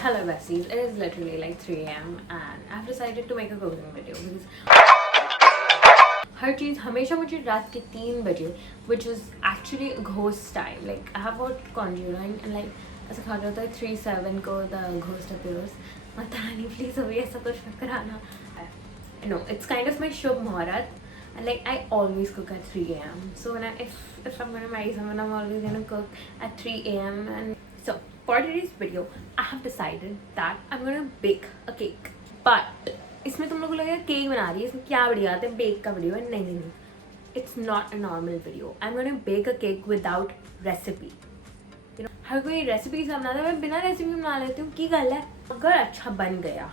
Hello besties, it is literally like 3 a.m. and I've decided to make a cooking video because हर चीज़ हमेशा मुझे रात के 3 बजे which is actually a ghost time. Like I have watched Conjuring and like ऐसा कहा जाता है 3-7 को the ghost appears. Mata Rani please अभी ऐसा कुछ मत कराना. No, it's kind of my Shubh Muhurat and like I always cook at 3 a.m. So when if I'm gonna marry someone, I'm always gonna cook at 3 a.m. and so for today's video, I have decided that I'm gonna bake a cake. But इसमें तुम लोगों को लगेगा cake बना रही है, इसमें क्या वीडियो आते हैं, बेक का वीडियो है. नहीं. It's not a normal video. I'm gonna bake a cake without recipe. You know, हर कोई रेसिपी से बनाता है, मैं बिना रेसिपी बना लेती हूँ. की गल है अगर अच्छा बन गया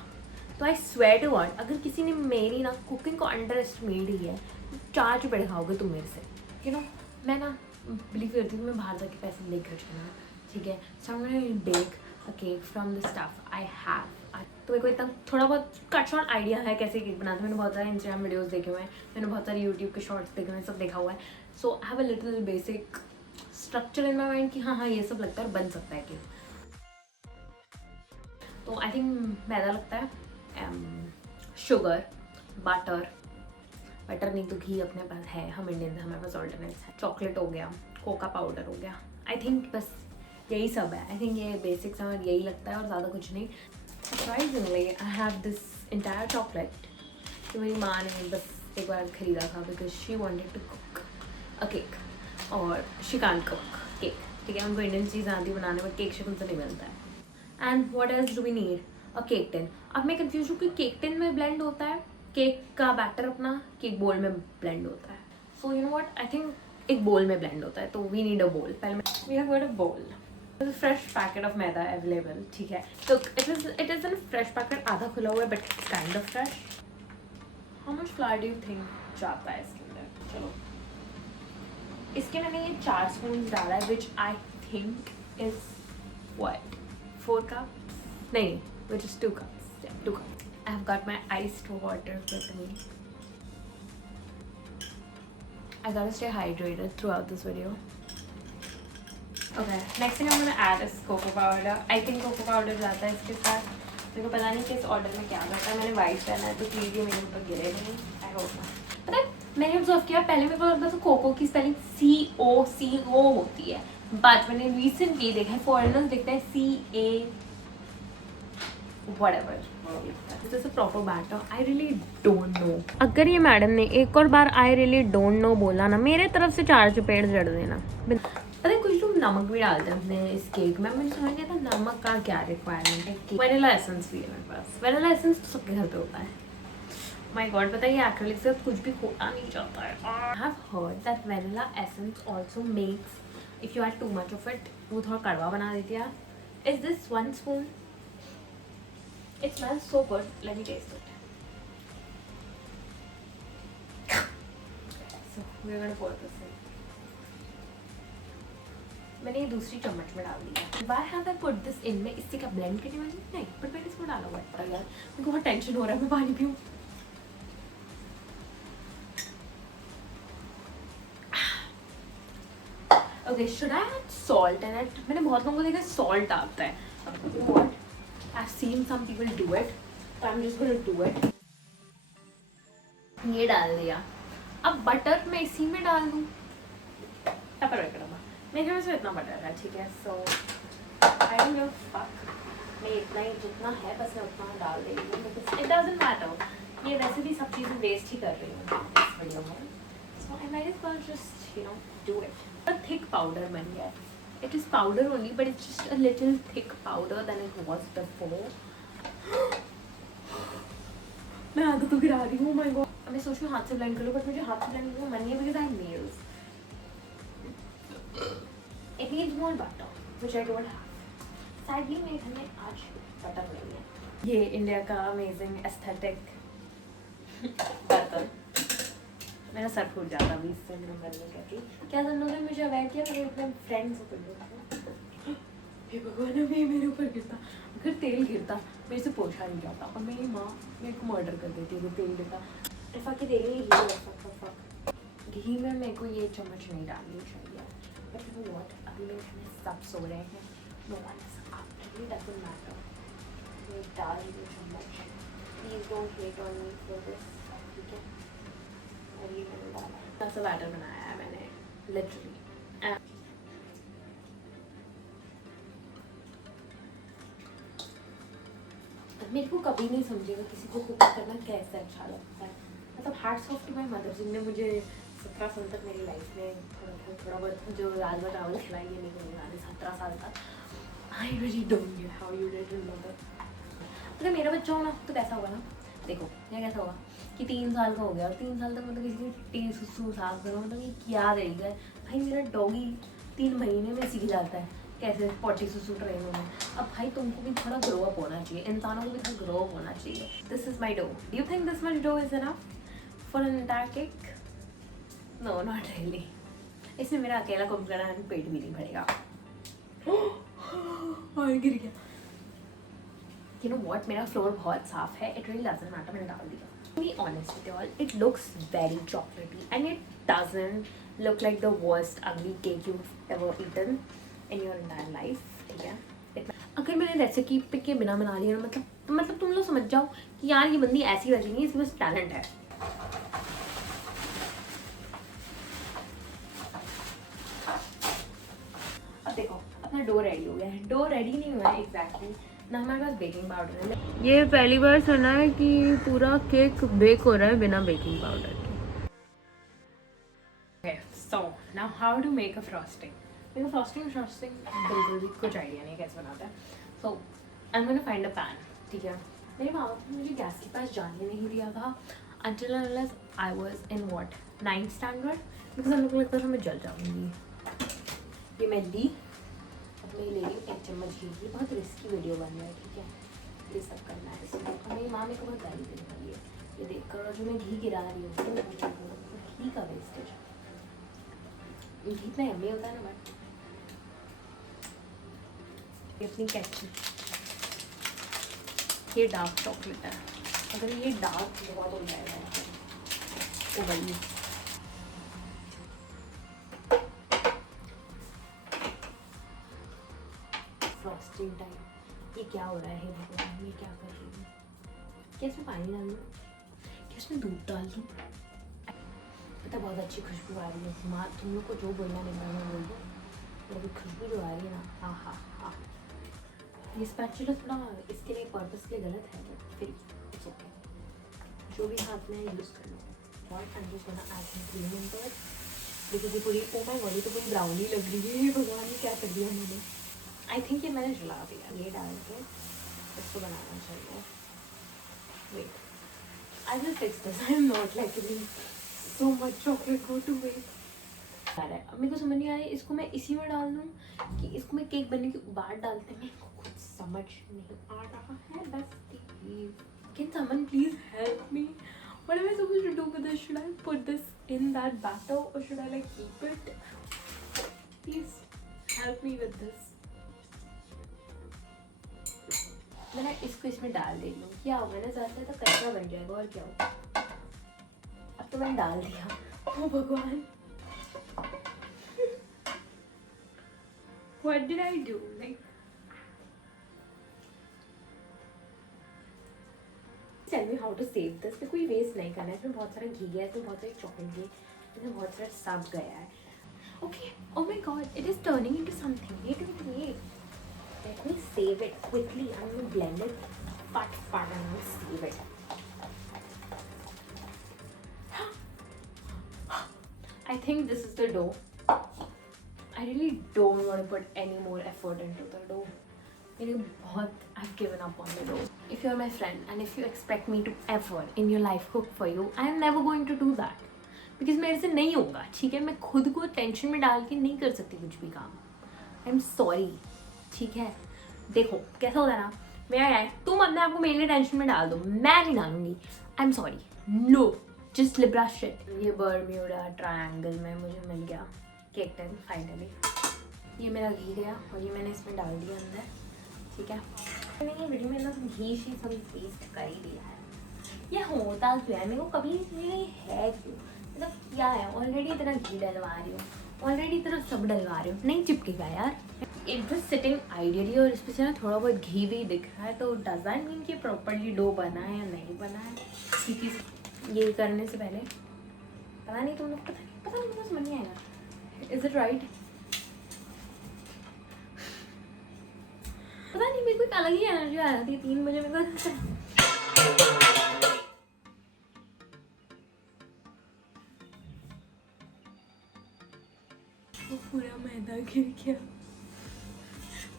तो आई स्वेयर टू गॉड अगर किसी ने मेरी ना कुकिंग को अंडर एस्टिमेट ही है तो 4 चपेट खाओगे तुम मेरे से. यू नो मैं ना बिलीव करती हूँ मैं बाहर जाके पैसे नहीं खर्च करना. ठीक है, so I am gonna bake a cake from the stuff I have. तो मेरे को इतना थोड़ा बहुत कट शॉर्ट आइडिया है कैसे केक बनाते हैं. मैंने बहुत सारे इंस्टाग्राम वीडियोस देखे हुए हैं, मैंने बहुत सारे यूट्यूब के शॉर्ट्स देखे हुए हैं, सब देखा हुआ है. So I have a little basic structure in my mind कि हाँ ये सब लगता है और बन सकता है केक. तो आई थिंक मैदा लगता है, शुगर, बटर नहीं तो घी अपने पास है, हम इंडियन हमारे पास ऑल्टरनेट्स है. चॉकलेट हो गया, कोका पाउडर हो गया. आई थिंक बस यही सब है. आई थिंक ये बेसिक समझ यही लगता है और ज़्यादा कुछ नहीं. Surprisingly I have this entire chocolate कि मेरी माँ ने बस एक बार ख़रीदा था because she wanted to cook a cake और शी कांट कुक केक. ठीक है, उनको इंडियन चीज़ आती है बनाने में, केक शेक उनसे नहीं मिलता है. And what else do we need? A cake tin. अब मैं कंफ्यूज हूँ कि केक टिन में ब्लेंड होता है केक का बैटर अपना, केक बोल में ब्लेंड होता है. So you know what, I think एक बोल में ब्लेंड होता है. तो वी नीड अ बोल. पहले वी हैव गॉट अ बोल. Fresh packet of maida available. ठीक है, तो it is an fresh packet. आधा खुला हुआ है but it's kind of fresh. How much flower do you think जाता है इसके अंदर? चलो इसके मैंने ये 4 स्पून डाला है which I think is what 4 cups? नहीं, which is 2 cups. Yeah, 2 cups. I have got my iced water with me. I gotta stay hydrated throughout this video. Okay, next thing I'm gonna add is cocoa powder. I think cocoa powder जाता है इसके साथ. मेरे को पता नहीं कि इस ऑर्डर में क्या करता है. मैंने वाइट पहना है तो प्लीज ये मेरे ऊपर गिरे नहीं. I hope not. पता है मैंने ऑब्जर्व किया पहले मेरे को लगता था कोको की स्पेलिंग COCO होती है, बट मैंने रिसेंटली देखा है फॉरेनर्स लिखते हैं CA whatever. This is a proper batter. I really don't know. अगर ये मैडम ने एक और बार I really don't know बोला ना, मेरे तरफ से 4 चपेट जड़ देना. पता है कुछ लोग नमक भी डालते हैं अपने इस केक में. मुझे समझ नहीं आता नमक का क्या रिक्वायरमेंट है. वेनिला एसेंस भी है मेरे पास. वेनिला एसेंस तो सबके घर पे होता है. माय गॉड, पता है ये एक्रिलिक से कुछ भी होता नहीं जाता है. I have heard that vanilla essence also makes if you add too much of it वो थोड़ा कड़वा बना देती है. Is this 1 spoon? It smells so good. Let me taste it. So we're gonna pour this in. मैंने ये दूसरी चम्मच में डाल दिया. Why have I put this in? मैं इससे क्या blend करने वाली नहीं, but मैंने इसमें डाला हुआ है. यार मेरे को बहुत टेंशन हो रहा है, मैं पानी पीऊँ. Okay, should I add salt in it? मैंने बहुत लोगों को देखा salt डालता है. You know what? I've seen some people do it, so I'm just gonna do it. ये डाल दिया. अब बटर मैं इसी में डाल दूँ. टपर रख रहा मेरे घर में इतना बटर है. ठीक है, so I don't give a fuck. मैं इतना ही जितना है बस मैं उतना डाल दे रही हूँ because it doesn't matter. ये वैसे भी सब चीज़ें वेस्ट ही कर रही हूँ इस वीडियो में. So I might as well just do it. A thick powder बन गया. It is powder only, but it's just a little thick powder than it was before. मैं आधा तो गिरा रही हूँ. My God. मैं सोच रही हूँ हाथ से ब्लेंड कर लूँ, but मुझे हाथ से ब्लेंड करने का मन नहीं है because I have nails. It needs more butter, which I don't have. Sadly मेरे घर में आज बटर नहीं है. ये इंडिया का amazing aesthetic बर्तन. मेरा सर फूट जाता अभी इससे नंबर में कहती क्या तुम लोगों ने मुझे अवेयर किया मेरे अपने फ्रेंड्स ऊपर गिरता. हे भगवान अभी मेरे ऊपर गिरता. अगर तेल गिरता मेरे से पोछा नहीं जाता और मेरी माँ मेरे को मर्डर कर देती अगर तेल गिरता. इफ़ा के दे रही है घी में मेरे को ये चम्मच नहीं डालनी चाहिए. बट यू नो व्हाट, अभी मेरे घर में सब सो रहे हैं. No one is up. It doesn't matter. मैं डाल रही हूँ चम्मच। Please don't hate on me for this, ठीक है। और ये मैंने डाला, ऐसा बैटर बनाया है मैंने लिटरली। मेरे को कभी नहीं समझेगा किसी को कुक करना कैसे अच्छा लगता है। मतलब hats off to my mother जिनने मुझे 17 साल तक मेरी लाइफ में थोड़ा बहुत जो राजमा चावल खिलाई है, नहीं मैंने 17 साल तक। I really don't get how you did mother. अगर मेरा बच्चा हो ना तो कैसा होगा ना, देखो ये कैसा होगा कि 3 साल का हो गया और 3 साल तक मतलब किसी की टी सुसु साफ करो, मतलब ये क्या तरीका है भाई। मेरा डॉगी 3 महीने में सीख जाता है कैसे पॉटी सुसु ट्रेन होना। अब भाई तुमको भी थोड़ा ग्रो अप होना चाहिए, इंसानों को भी थोड़ा ग्रो अप होना चाहिए। This is my dough, do you think this much dough is enough for an entire cake? No not really. इसमें मेरा अकेला कुक करना पेट भी नहीं भरेगा। और गिर गया। You know what, मेरा फ्लोर बहुत साफ है, it really doesn't matter, मैंने डाल दिया। To be honest with you all, it looks very chocolatey and it doesn't look like the worst ugly cake you've ever eaten in your entire life, ठीक है। अगर मैंने रेसिपी के बिना बना लिया ना, मतलब तुम लोग समझ जाओ कि यार ये बंदी ऐसी वैसी नहीं है, इसके पास टैलेंट है। अब देखो अपना डो रेडी हो गया है। डो रेडी नहीं हुआ है एग्जैक्टली ना, हमारे पास बेकिंग पाउडर है। ये पहली बार सुना है कि पूरा केक बेक हो रहा है बिना बेकिंग पाउडर के। Okay, so now how to make a frosting? मेरे को frosting बिल्कुल भी कुछ आइडिया नहीं कैसे बनाता है। So I'm gonna find a pan, ठीक है। मेरे माँ बाप ने मुझे गैस के पास जाने नहीं दिया था until unless I was in what 9th standard, because हम लोग को लगता था मैं जल जाऊंगी। ये मैं ली, अब मैं ले रही हूँ 1 चम्मच घी। ये बहुत रिस्की वीडियो बन रहा है, ठीक है। ये सब करना है इसमें, और मेरी माँ मेरे को बहुत गाली देने वाली है ये देख कर। और जो मैं घी गिरा रही हूँ घी का वेस्टेज। घी इतना यम्मी होता है ना, बट इतनी कैची। ये डार्क चॉकलेट है, अगर ये डार्क बहुत हो जाएगा तो वही। फ्रॉस्टिंग टाइम, ये क्या हो रहा है भगवान, ये क्या कर रही हूँ? क्या इसमें पानी डाल दूँ, क्या इसमें दूध डाल दूँ? पता बहुत अच्छी खुशबू आ रही है। माँ तुम लोग को जो बोलना नहीं मैं बोल दूँ, लेकिन खुशबू जो आ रही है ना, हाँ हाँ हाँ। ये स्पैचुला थोड़ा इसके लिए पर्पस के गलत है, बट फिर इट्स ओके, जो भी हाथ में यूज़ कर लो। और I'm just gonna add some cream into it, because ये पूरी ओ माय गॉड ये तो पूरी ब्राउनी लग रही है। भगवान ये क्या कर दिया मैंने। आई थिंक ये मैंने जला दिया। ये डाल के इसको बनाना चाहिए। Wait, I will fix this. I am not like so much chocolate go to waste. अब मेरे को समझ नहीं आ रहा है इसको मैं इसी में डाल दूँ कि इसको मैं केक बनने के बाद डालते हैं। मेरे को कुछ समझ नहीं आ रहा है। बस can someone please help me? What am I supposed to do with this? Should I put this in that batter or should I like keep it? Please help me with this. मैंने इसको इसमें डाल दे लूँ, क्या होगा ना, ज़्यादा तो कचरा बन जाएगा और क्या होगा। अब तो मैंने डाल दिया। ओ भगवान, what did I do? Like, tell me how to save this. मैं कोई वेस्ट नहीं करना है। इसमें बहुत सारा घी है, इसमें बहुत सारी चॉकलेट है, इसमें बहुत सारा सब गया है। Okay, oh my god, it is turning into something. Wait. Let me save it quickly. I'm gonna blend it. Fat. I'm gonna save it. I think this is the dough. I really don't want to put any more effort into the dough. I've given up on the dough. If you're my friend and if you expect me to ever in your life cook for you, I am never going to do that. Because मेरे से नहीं होगा, ठीक है। मैं खुद को tension में डाल के नहीं कर सकती कुछ भी काम। आई एम सॉरी, ठीक है। देखो कैसा होता है ना, मेरा है तुम अपने आप को मेरे लिए टेंशन में डाल दो, मैं नहीं डालूंगी। I am sorry, no, just Libra shit. ये बर्म्यूडा ट्रायंगल में मुझे मिल गया केक टिन फाइनली। ये मेरा घी गया और ये मैंने इसमें डाल दिया अंदर, ठीक है। मैंने ये वीडियो में ना घी शी सब वेस्ट कर ही दिया है। ये होता क्यों है, मेरे को कभी नहीं है क्यों, मतलब क्या है। ऑलरेडी इतना घी डलवा रही हूँ, ऑलरेडी इतना सब डलवा रही हूँ, नहीं चिपकेगा यार। इट वाज सिटिंग आइडियली और इस पे से ना थोड़ा बहुत घी भी दिख रहा है, तो डजंट मीन कि प्रॉपरली डो बना है या नहीं बना है, क्योंकि ये करने से पहले पता नहीं तुम लोग पता नहीं मुझे समझ नहीं आएगा। Is it right? पता नहीं, मेरे को एक अलग ही एनर्जी आ जाती है 3 बजे मेरे को। वो पूरा मैदा गिर गया,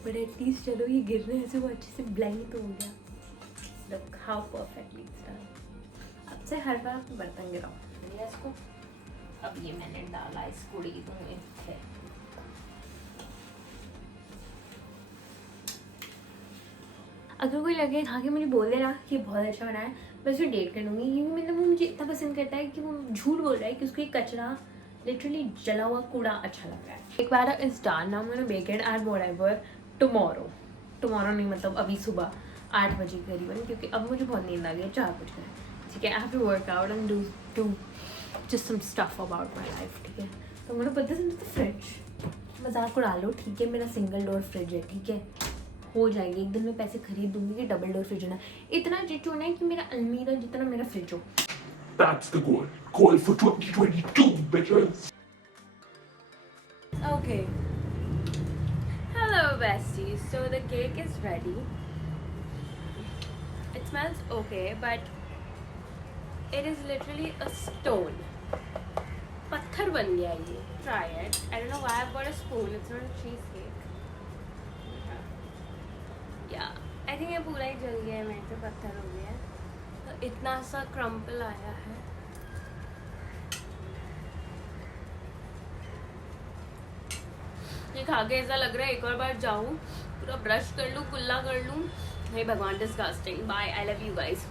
बट एटलीस्ट चलो ये गिरने से वो अच्छे से ब्लेंड तो हो गया। Look how perfectly it's done. अब से हर बार बर्तन गिराओ इसको। अब ये मैंने डाला इस कुड़ी में थे। अगर कोई लगे खा के मुझे बोल देना कि बहुत अच्छा बना है, मैं उसको डेट कर लूँगी, क्योंकि मतलब वो मुझे इतना पसंद करता है कि वो झूठ बोल रहा है कि उसको एक कचरा लिटरली जला हुआ कूड़ा अच्छा लग रहा है। एक बार इस डाल ना मैंने bake it at whatever tomorrow नहीं, मतलब अभी सुबह 8 बजे करीबन, क्योंकि अब मुझे बहुत नींद आ गई है, 4 बज गए। ठीक है, I have to work out and do just some stuff about my life. ठीक है, तो मैंने पता इन द फ्रिज। मजाक उड़ा लो, ठीक है, मेरा सिंगल डोर फ्रिज है, ठीक है, हो जाएगी। एक दिन मैं पैसे खरीद दूंगी कि डबल डोर फ्रिज होना, इतना चिच होना है कि मेरा अलमीरा जितना मेरा फ्रिज हो। That's the goal. Goal for 2022, bitches. Okay. Hello, besties. So the cake is ready. It smells okay, but it is literally a stone. पत्थर बन गया ये. Try it. I don't know why I've got a spoon. It's not a cheesecake. Yeah. I think ये पूरा ही जल गया है, मेरे तो पत्थर हो गया है. तो इतना सा क्रम्पल आया है. ये खा के ऐसा लग रहा है एक और बार जाऊँ, पूरा ब्रश कर लूँ, कुल्ला कर लूँ. हे भगवान, disgusting. Bye, I love you guys.